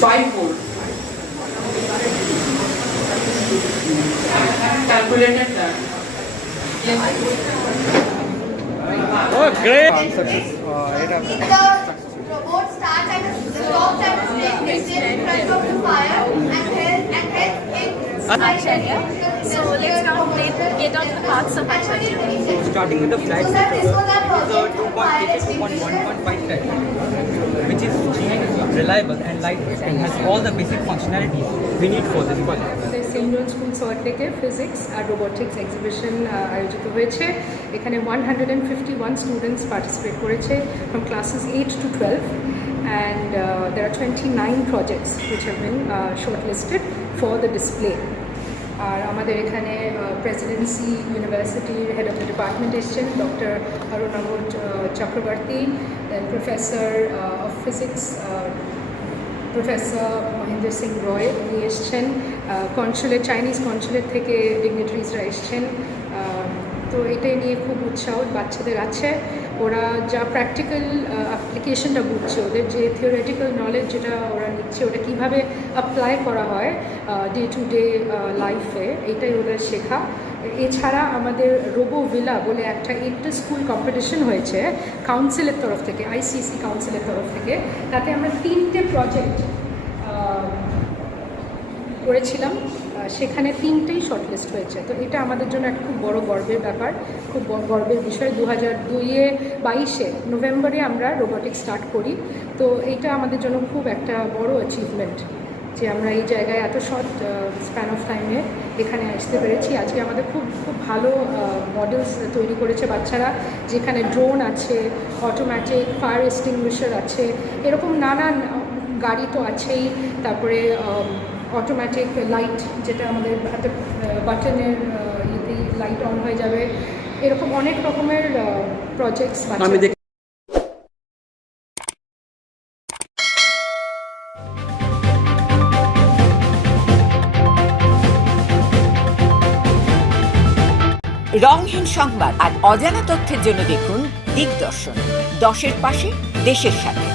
5-4 calculated that. Oh, great! The robot starts at the stops at the station in front of the fire and help in Acharya. So let's now get on to the parts of Acharya. Starting with the flight So that this was our is a project. 2.8 to 1.5 type, which is cheap, reliable and lightweight and has all the basic functionalities we need for this project. আমাদের Saint জন school সল্টলেকে physics আর robotics exhibition আয়োজিত হয়েছে। এখানে 151 students participate করেছে from classes 8 to 12 and there are 29 projects which have been shortlisted for the display. আর আমাদের এখানে প্রেসিডেন্সি ইউনিভার্সিটির হেড অফ দ্য ডিপার্টমেন্ট এসছেন doctor Arunava Chakraborty, then professor of physics professor Mahendra Singh Roy উনি এসছেন, কনসুলেট চাইনিজ কনসুলেট থেকে ডিগনিটারিজরা এসছেন। তো এটাই নিয়ে খুব উৎসাহ বাচ্চাদের আছে, ওরা যা প্র্যাকটিক্যাল অ্যাপ্লিকেশনটা বুঝছে, ওদের যে থিওরিটিক্যাল নলেজ যেটা ওরা নিচ্ছে ওটা কীভাবে অ্যাপ্লাই করা হয় ডে টু ডে লাইফে, এইটাই ওদের শেখা। এছাড়া আমাদের রোবো ভিলা বলে একটা ইন্টার স্কুল কম্পিটিশন হয়েছে কাউন্সিলের তরফ থেকে, আইসিসি কাউন্সিলের তরফ থেকে, তাতে আমরা 3টে প্রজেক্ট করেছিলাম, সেখানে 3টেই শর্টলিস্ট হয়েছে। তো এটা আমাদের জন্য একটা খুব বড় গর্বের ব্যাপার, খুব গর্বের বিষয়। 2022 নভেম্বরে আমরা রোবোটিক্স স্টার্ট করি, তো এইটা আমাদের জন্য খুব একটা বড় অ্যাচিভমেন্ট যে আমরা এই জায়গায় এত শর্ট স্প্যান অফ টাইমে এখানে আসতে পেরেছি। আজকে আমাদের খুব খুব ভালো মডেলস তৈরি করেছে বাচ্চারা, যেখানে ড্রোন আছে, অটোমেটিক ফায়ার এক্সটিংগুইশার আছে, এরকম নানান গাড়ি তো আছেই, তারপরে অটোমেটিক লাইট যেটা আমাদের হাতে বাটনের ইয়েতেই লাইট অন হয়ে যাবে, এরকম অনেক রকমের প্রজেক্টস বাচ্চাদের। রংহীন সংবাদ আর অজানা তথ্যের জন্য দেখুন দিগদর্শন, 10-এর পাশে, দেশের সাথে।